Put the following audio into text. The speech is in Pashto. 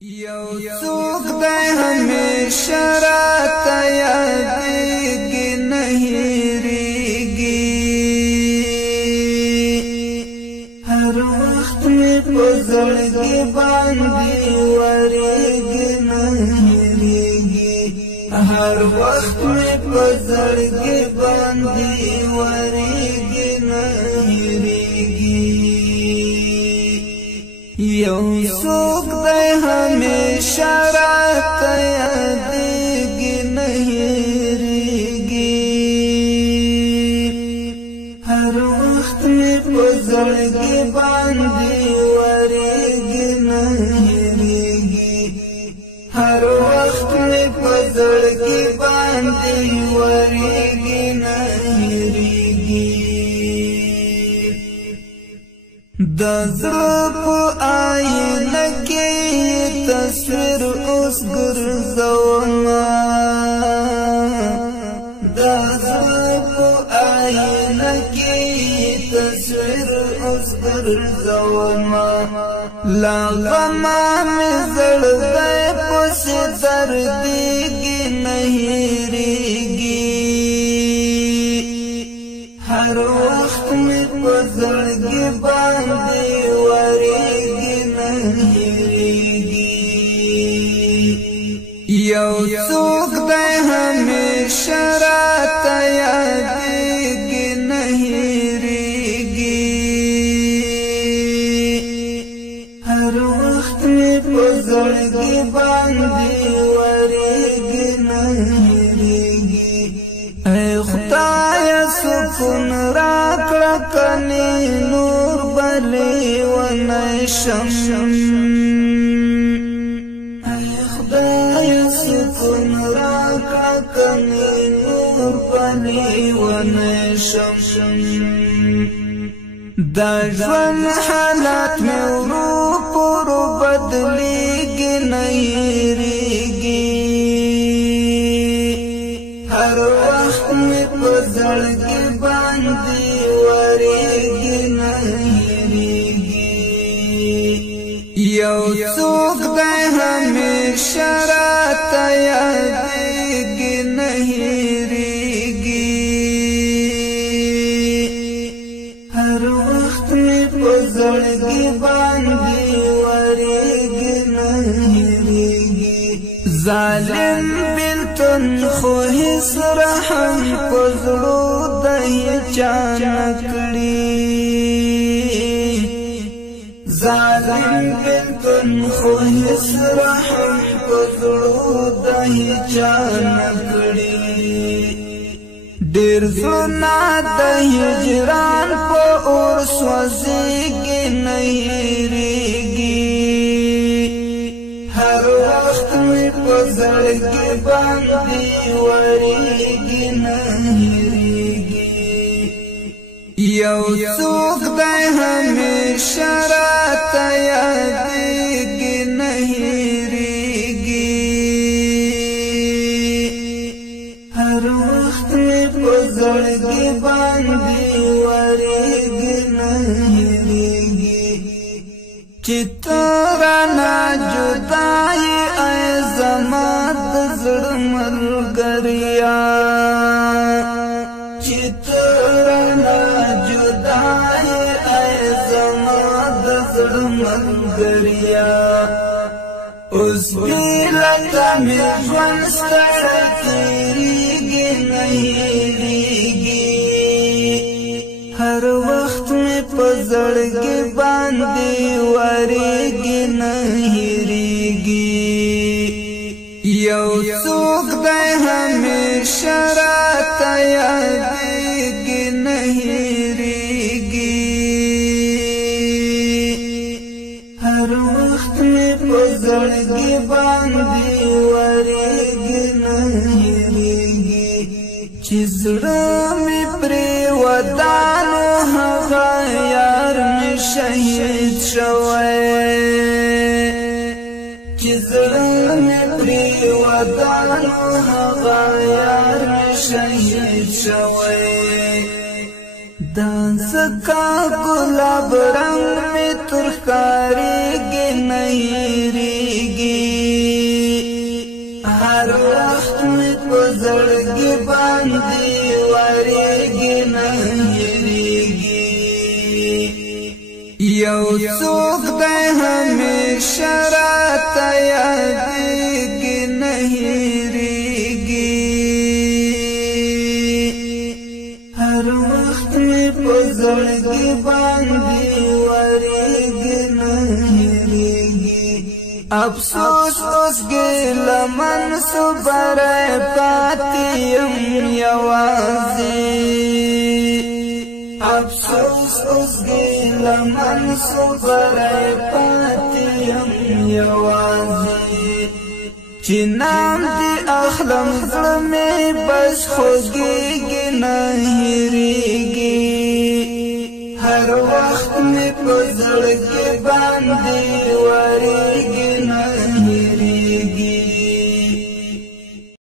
یو څوک دی همیشه راته یادېږي نه هېرېږي هر وخت مې په زړګي باندې ورېږي نه هېرېږي هر وخت مې په زړګي باندې ورېږي نه هېرېږي یو څوک دی همیشه راته یادېږي نه هېرېږي هر وخت مې په زړګي باندې ورېږي نه هېرېږي هر وخت مې په زړګي باندې ورېږي نه هېرېږي د زړه په آینه کې تصویر اوس ګرځومه د زړه په آینه کې تصویر اوس ګرځومه لا غمه مې زړګی پسې دردېږي نه هېرېږي هر وخت مې په زړګي باندې ورېږي نه هېرېږي یو څوک دی همیشه راته یادېږي نه هېرېږي هر وخت مې په زړګي باندې ورېږي نه هېرېږي ای خدایه سکون راکړه کنې نور بلې ونشم ای خدایه سکون راکړه کنې نور بلې ونشم دا ژوند حالات مې ورو پورو بدلېږي نه هېرېږي هر وخت مې په زړګي باندې ورېږي نه هېرېږي یو څوک دی همیشه راته یادېږي نه هېرېږي هر وخت مې په زړګي باندې ورېږي نه هېرېږي ظالم بلتون خو هیڅ رحم په زړو د هیچا نه کړي ظالم بلتون خو هیڅ رحم په زړو د هیچا نه کړي ډېر زړونه د هجران په اور سوځېږي نه هېرېږي هر وخت مې په زړګي باندې ورېږي نه هېرېږي یو څوک دی همیشه راته یادېږي نه هېرېږي هر وخت مې په زړګي باندې ورېږي نه هېرېږي چې ته رانه جدا یې ای زما د زړه ملګریا چې ته رانه جدا یې ای زما د زړه ملګریا اوس بې لکه مې ژوند ستړی تېرېږي نه هېرېږي هر وخت مې په زړګي باندې ورېږي نه هېرېږي یو څوک دی همیشه راته یادېږي نه هېرېږي هر وخت مې په زړګي باندې ورېږي نه هېرېږي چې زړه مې پرې ودانو هغه یار مې شهید شوی چې زړه مې پرې ودانو هغه یار مې شهید شوی دا ځکه ګلاب رنګ مې ترخکارېږي نه هېرېږي زړګي باندې ورېږي نه هېرېږي یو څوک دی همیشه راته یادېږي نه هېرېږي هر وخت مې په زړګي باندې ورېږي نه هېرېږي افسوس اوس ګیلمن صبری پاتې یم یوازې افسوس اوس ګیلمن صبری پاتې یم یوازې چې نام دې اخلم زړه مې بس خوږېږي نه هېرېږي هر وخت مې په زړګي باندې ورېږي